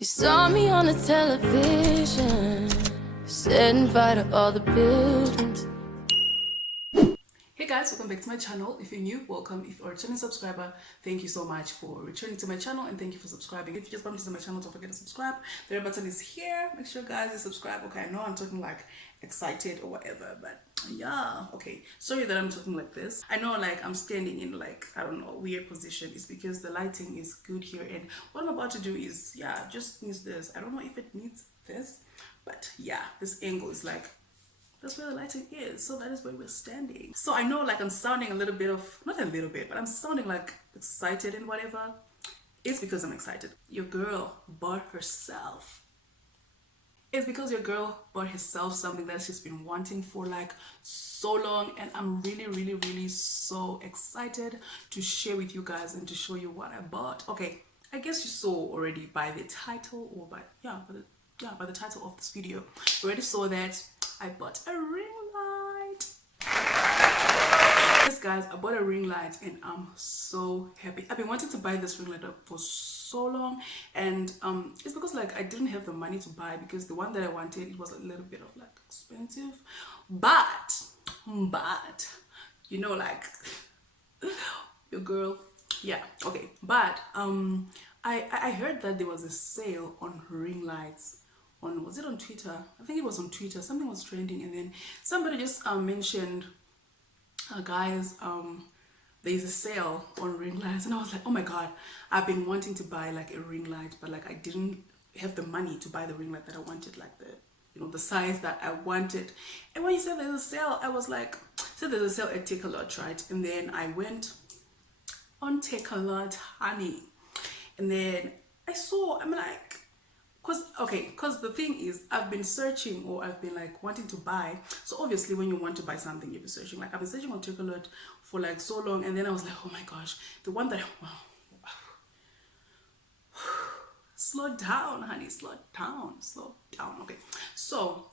You saw me on the television, setting fire to all the buildings. Hey guys, welcome back to my channel. If you're new, welcome. If you're a returning subscriber, thank you so much for returning to my channel and thank you for subscribing. If you just bumped into my channel, don't forget to subscribe. The red button is here. Make sure guys you subscribe. Okay, I know I'm talking like excited or whatever, but yeah, okay. Sorry that I'm talking like this. I know like I'm standing in like, I don't know, weird position. It's because the lighting is good here and what I'm about to do is, yeah, just needs this. I don't know if it needs this, but yeah, this angle is like that's where the lighting is, so that is where we're standing. So I know like I'm sounding a little bit of, not a little bit, but I'm sounding like excited and whatever. It's because I'm excited. Your girl bought herself. It's because your girl bought herself something that she's been wanting for like so long, and I'm really so excited to share with you guys and to show you what I bought. Okay, I guess you saw already by the title or by by the title of this video. You already saw that I bought a ring light. Yes guys, I bought a ring light and I'm so happy. I've been wanting to buy this ring light for so long, and it's because like I didn't have the money to buy because the one that I wanted, it was a little bit of like expensive, but you know, like your girl, yeah, okay, but I heard that there was a sale on ring lights on, was it on Twitter? I think it was on Twitter. Something was trending and then somebody just mentioned, guys, there's a sale on ring lights, and I was like, oh my god, I've been wanting to buy like a ring light, but like I didn't have the money to buy the ring light that I wanted, like the, you know, the size that I wanted. And when you said there's a sale, I was like, said there's a sale at Take a Lot, right? And then I went on Take a Lot, honey, and then I saw, I'm like, because the thing is, I've been searching, or I've been like wanting to buy. So obviously when you want to buy something, you'll be searching. Like I've been searching on Take a Lot for like so long, and then I was like, oh my gosh, the one that, wow, slow down, honey, slow down. Okay, so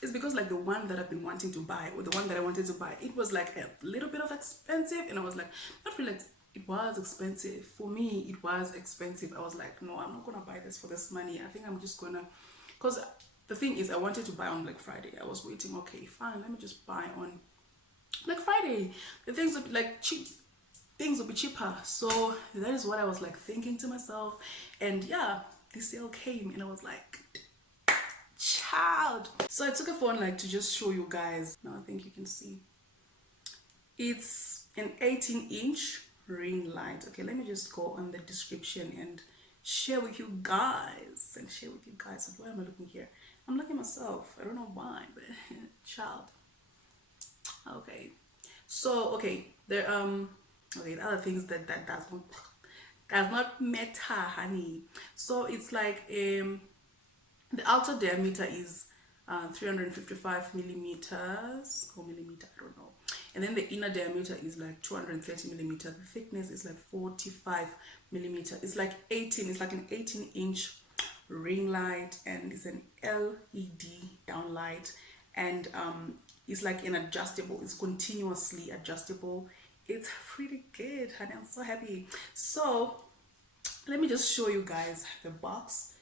it's because like the one that I've been wanting to buy, or the one that I wanted to buy, it was like a little bit of expensive, and I was like, not really, it was expensive for me. It was expensive. I was like, no, I'm not gonna buy this for this money. I think I'm just gonna, because the thing is, I wanted to buy on Black Friday. I was waiting, okay, fine, let me just buy on Black Friday. The things will be like cheap, things will be cheaper. So that is what I was like thinking to myself. And yeah, the sale came and I was like, child. So I took a phone like to just show you guys. Now I think you can see. It's an 18-inch ring light. Okay, let me just go on the description and share with you guys. And why am I looking here? I'm looking myself. I don't know why, but child. Okay. So okay, there okay, the other things that does not matter, honey. So it's like the outer diameter is 355 millimeters or millimeter, I don't know, and then the inner diameter is like 230 millimeter. The thickness is like 45 millimeter. It's like 18, it's like an 18-inch ring light, and it's an LED downlight, and it's like an adjustable, it's continuously adjustable. It's pretty good, honey. I'm so happy. So let me just show you guys the box.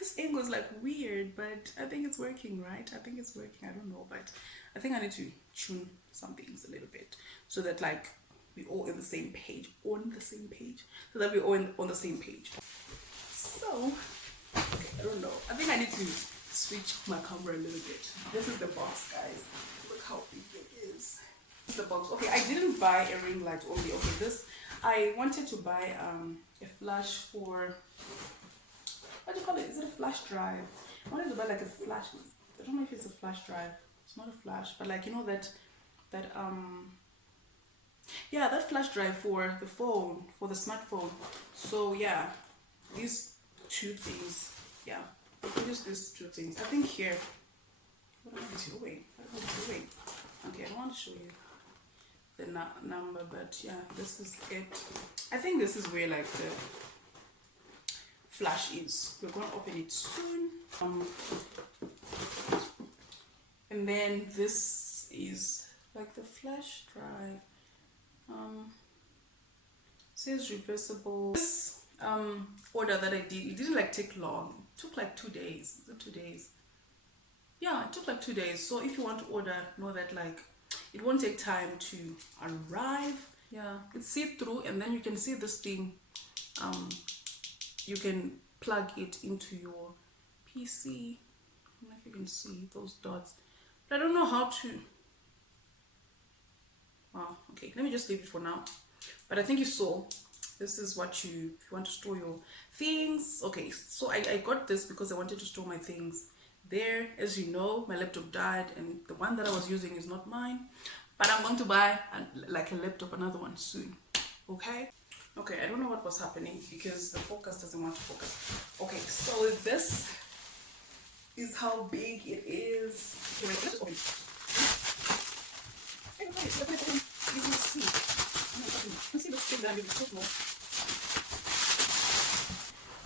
This angle is like weird, but I think it's working, right? I think it's working. I don't know, but I think I need to tune some things a little bit so that like we all on the same page, so that we're all on the same page. So okay, I don't know. I think I need to switch my camera a little bit. This is the box, guys. Look how big it is. This is the box. Okay, I didn't buy a ring light only. Okay, this, I wanted to buy a flash for, what do you call it? Is it a flash drive? I wanted to buy like a flash. I don't know if it's a flash drive. It's not a flash, but like, you know, that yeah, that flash drive for the phone, for the smartphone. So yeah, these two things, yeah, just these two things. I think here, what am I doing? Okay, I don't want to show you the number, but yeah, this is it. I think this is where like the flash is. We're gonna open it soon. And then this is like the flash drive. Says reversible. This order that I did, it didn't like take long. It took like 2 days. Was it 2 days? Yeah, it took like 2 days. So if you want to order, know that like it won't take time to arrive. Yeah, it's see-through, and then you can see this thing. You can plug it into your PC. I don't know if you can see those dots, but I don't know how to. Wow, okay, let me just leave it for now. But I think you saw, this is what if you want to store your things. Okay, so I got this because I wanted to store my things there. As you know, my laptop died, and the one that I was using is not mine, but I'm going to buy like a laptop, another one soon. Okay, I don't know what was happening because the focus doesn't want to focus. Okay, so this is how big it is. Okay, wait, let's just open it. You can see. You can see this thing that is so small.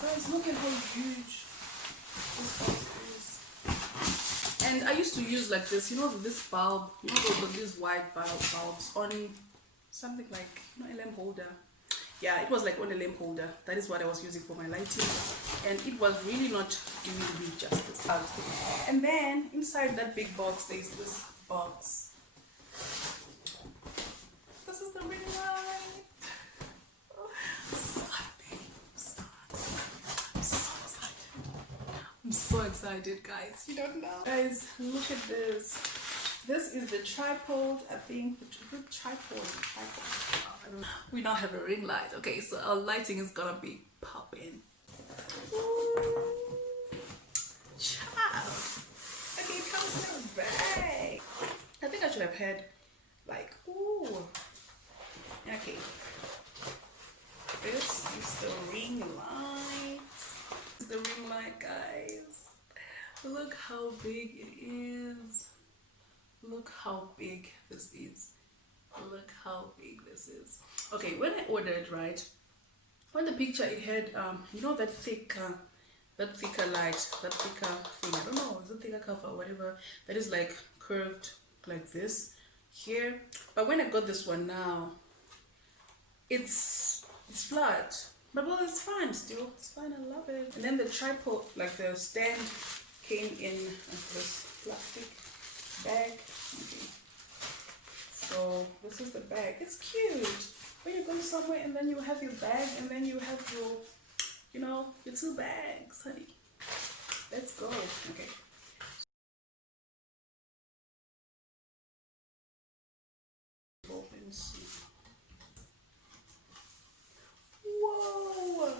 Guys, look at how huge this box is. And I used to use like this, you know, this bulb, you know, these white bulbs on something like, you know, a lamp holder. Yeah, it was like on a lamp holder. That is what I was using for my lighting, and it was really not doing me justice. And then inside that big box, there's this box. This is the ring light. I'm so excited, guys. You don't know. Guys, look at this. This is the tripod, I think. The tripod. I don't know. We now have a ring light. Okay, so our lighting is gonna be popping. Child. Okay, it comes in a bag. I think I should have had like, ooh. Okay. This is the ring light. This is the ring light, guys. Look how big it is. Look how big this is. Look how big this is. Okay, when I ordered, right, on the picture it had you know, that thicker light, that thicker thing, I don't know, is it thicker cover or whatever, that is like curved like this here. But when I got this one now, it's flat, but well, it's fine still. It's fine, I love it. And then the tripod, like the stand, came in this plastic bag. Okay. So this is the bag. It's cute. When you go somewhere and then you have your bag and then you have your, you know, your two bags, honey. Let's go. Okay. Open. See. Whoa!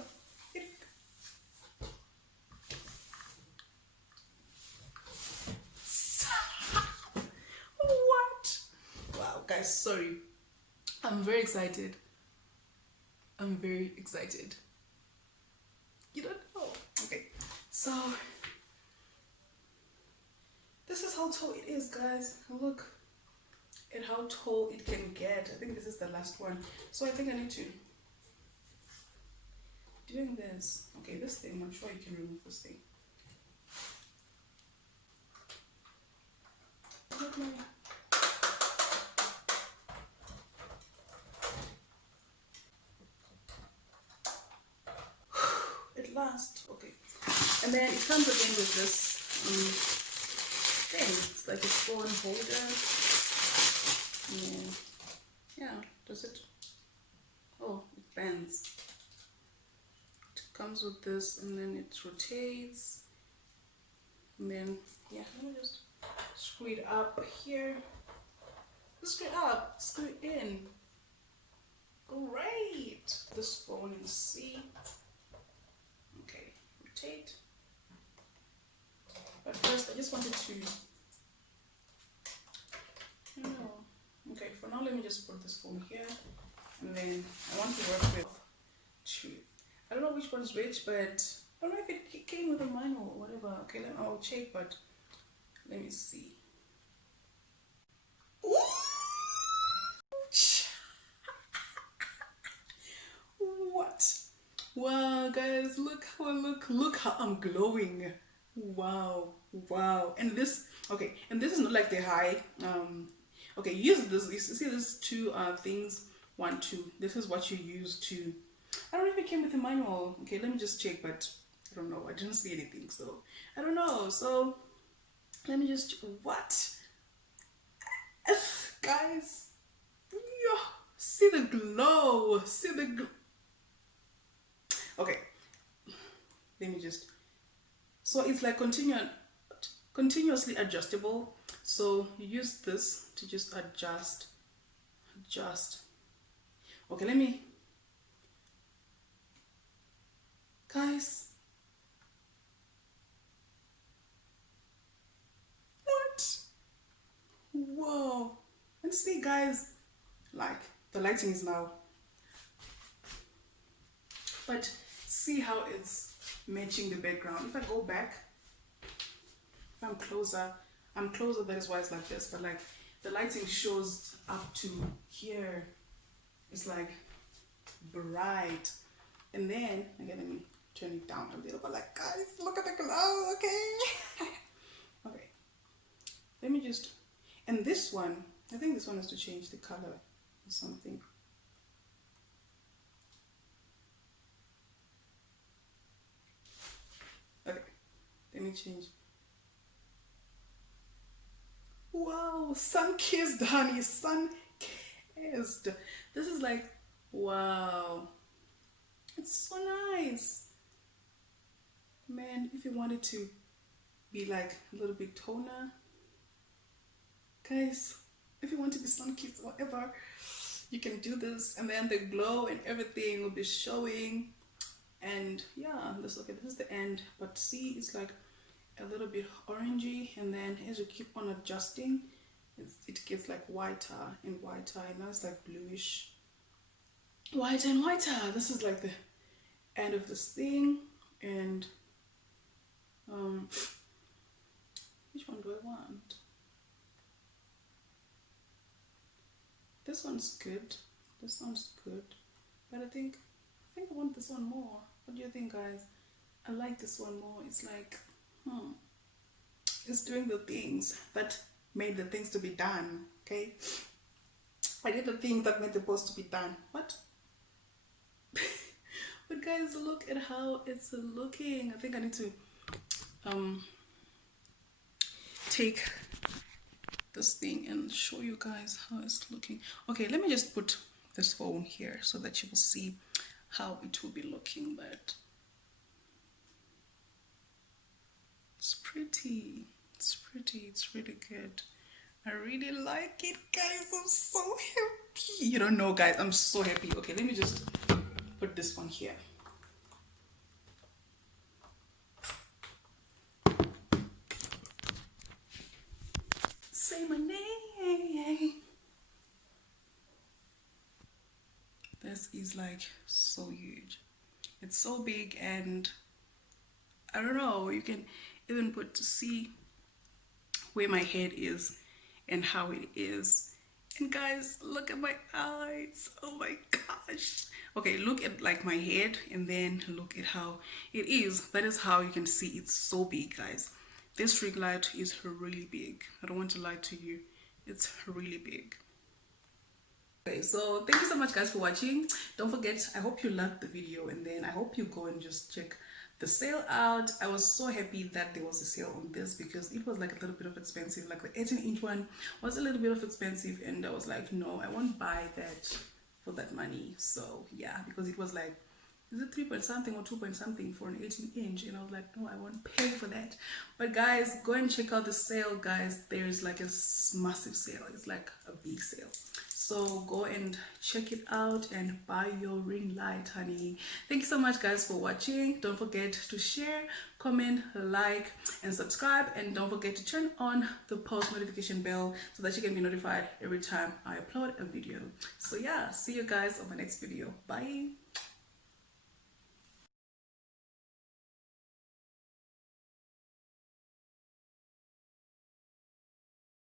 What? Wow, guys, sorry. I'm very excited. I'm very excited. You don't know. Okay, so this is how tall it is, guys. Look at how tall it can get. I think this is the last one. So I think I need to doing this. Okay, this thing, I'm sure you can remove this thing. At last. Okay, and then it comes again with this thing. It's like a phone holder. Yeah, does it? Oh, it bends. It comes with this, and then it rotates. And then, yeah, let me just screw it up here. Screw it up, screw it in. Great. This phone in C. Okay, rotate. But first, I just wanted to, I don't know. Okay, for now, let me just put this phone here. And then I want to work with two. I don't know which one's which, but I don't know if it came with a manual or whatever. Okay, I'll check, but let me see. What? Wow, guys, look how I look how I'm glowing. Wow, wow. And this, okay, and this is not like the high. Okay, use this. You see these two things. 1, 2. This is what you use to I don't know if it came with a manual. Okay, let me just check, but I don't know. I didn't see anything, so I don't know. So let me just what? Guys, yo, see the glow. See the okay. Let me just. So it's like continuously adjustable. So you use this to just adjust. Okay, let me. Guys, what? Whoa. And see, guys, like the lighting is now. But see how it's matching the background. If I go back, if I'm closer, that is why it's like this. But like the lighting shows up to here. It's like bright. And then, again, let me turn it down a little bit. Like, guys, look at the glow, okay? Okay. Let me just, and this one, I think this one has to change the color or something. Okay, let me change. Wow, sun-kissed, honey, sun-kissed. This is like, wow. It's so nice. Man, if you wanted to be like a little bit toner, guys, if you want to be sun-kissed, whatever, you can do this, and then the glow and everything will be showing. And yeah, let's look at this is the end, but see, it's like a little bit orangey, and then as you keep on adjusting, it gets like whiter and whiter, and now it's like bluish, whiter and whiter. This is like the end of this thing. And which one do I want? This one's good. This one's good, but I think I want this one more. What do you think, guys? I like this one more. It's like it's doing the things that made the things to be done. Okay, I did the things that made the post to be done. What? But guys, look at how it's looking. I think I need to take this thing and show you guys how it's looking. Okay, let me just put this phone here so that you will see how it will be looking. But it's pretty, it's really good. I really like it, guys. I'm so happy. You don't know, guys, I'm so happy. Okay, let me just put this one here. Say my name. This is like so huge. It's so big, and I don't know, you can even put to see where my head is and how it is. And guys, look at my eyes. Oh my gosh. Okay, look at like my head, and then look at how it is. That is how you can see it's so big, guys. This ring light is really big. I don't want to lie to you. It's really big. Okay, so thank you so much, guys, for watching. Don't forget, I hope you loved the video, and then I hope you go and just check the sale out. I was so happy that there was a sale on this, because it was like a little bit of expensive. Like the 18-inch one was a little bit of expensive, and I was like, no, I won't buy that for that money. So yeah, because it was like, is it 3 point something or 2 point something for an 18-inch, and I was like, no, I won't pay for that. But guys, go and check out the sale, guys. There's like a massive sale. It's like a big sale. So go and check it out and buy your ring light, honey. Thank you so much, guys, for watching. Don't forget to share, comment, like, and subscribe. And don't forget to turn on the post notification bell so that you can be notified every time I upload a video. So yeah, see you guys on my next video. Bye.